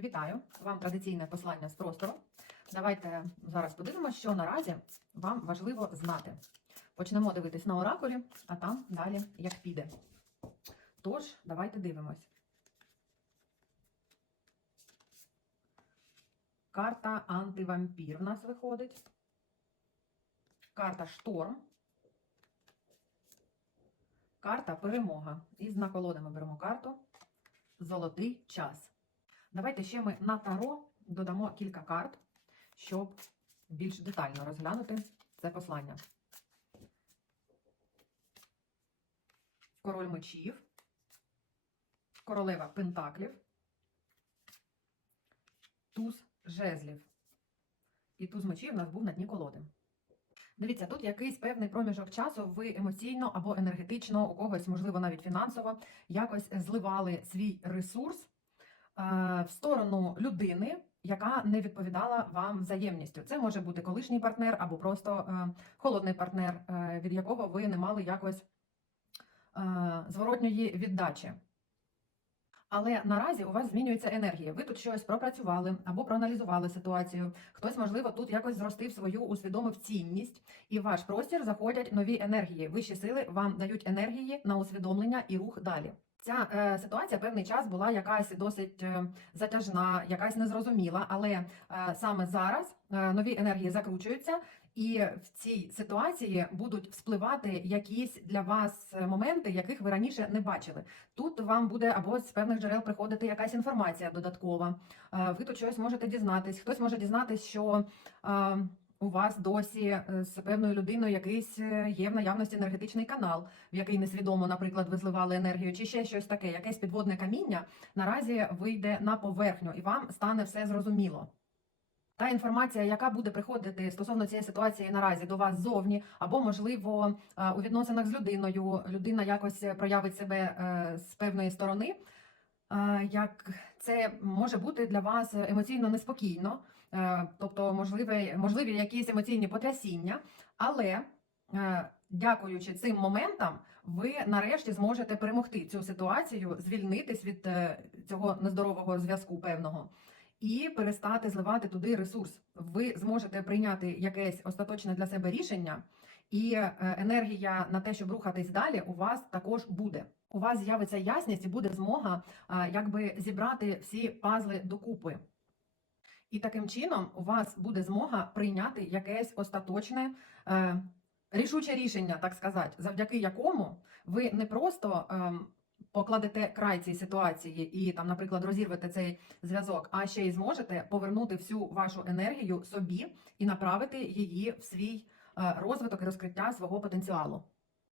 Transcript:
Вітаю! Вам традиційне послання з простору. Давайте зараз подивимося, що наразі вам важливо знати. Почнемо дивитись на оракулі, а там далі як піде. Тож, давайте дивимось. Карта антивампір в нас виходить. Карта шторм. Карта перемога. І з наколоди ми беремо карту Золотий час. Давайте ще ми на таро додамо кілька карт, щоб більш детально розглянути це послання. Король мечів, королева пентаклів, туз жезлів. І туз мечів у нас був на дні колоди. Дивіться, тут якийсь певний проміжок часу ви емоційно або енергетично, у когось, можливо, навіть фінансово, якось зливали свій ресурс в сторону людини, яка не відповідала вам взаємністю. Це може бути колишній партнер або просто е, холодний партнер, е, від якого ви не мали якось е, зворотньої віддачі. Але наразі у вас змінюється енергія. Ви тут щось пропрацювали або проаналізували ситуацію. Хтось, можливо, тут якось зростив свою усвідомив цінність, і в ваш простір заходять нові енергії. Вищі сили вам дають енергії на усвідомлення і рух далі. Ця е, ситуація певний час була якась досить е, затяжна, якась незрозуміла, але е, саме зараз е, нові енергії закручуються, і в цій ситуації будуть вспливати якісь для вас моменти, яких ви раніше не бачили. Тут вам буде або з певних джерел приходити якась інформація додаткова. Е, Ви тут щось можете дізнатись. Хтось може дізнатись, що е, у вас досі е, з певною людиною якийсь е, є в наявності енергетичний канал, в який несвідомо, наприклад, ви зливали енергію, чи ще щось таке, якесь підводне каміння наразі вийде на поверхню, і вам стане все зрозуміло. Та інформація, яка буде приходити стосовно цієї ситуації наразі до вас ззовні, або, можливо, е, у відносинах з людиною, людина якось проявить себе з певної сторони, як це може бути для вас емоційно неспокійно, е, тобто можливі, можливі якісь емоційні потрясіння, але е, дякуючи цим моментам, ви нарешті зможете перемогти цю ситуацію, звільнитись від е, цього нездорового зв'язку певного і перестати зливати туди ресурс. Ви зможете прийняти якесь остаточне для себе рішення, і е, енергія на те, щоб рухатись далі, у вас також буде. У вас з'явиться ясність і буде змога е, якби зібрати всі пазли докупи. І таким чином у вас буде змога прийняти якесь остаточне е, рішуче рішення, так сказати, завдяки якому ви не просто ем, покладете край цій ситуації і там, наприклад, розірвете цей зв'язок, а ще й зможете повернути всю вашу енергію собі і направити її в свій е, розвиток і розкриття свого потенціалу.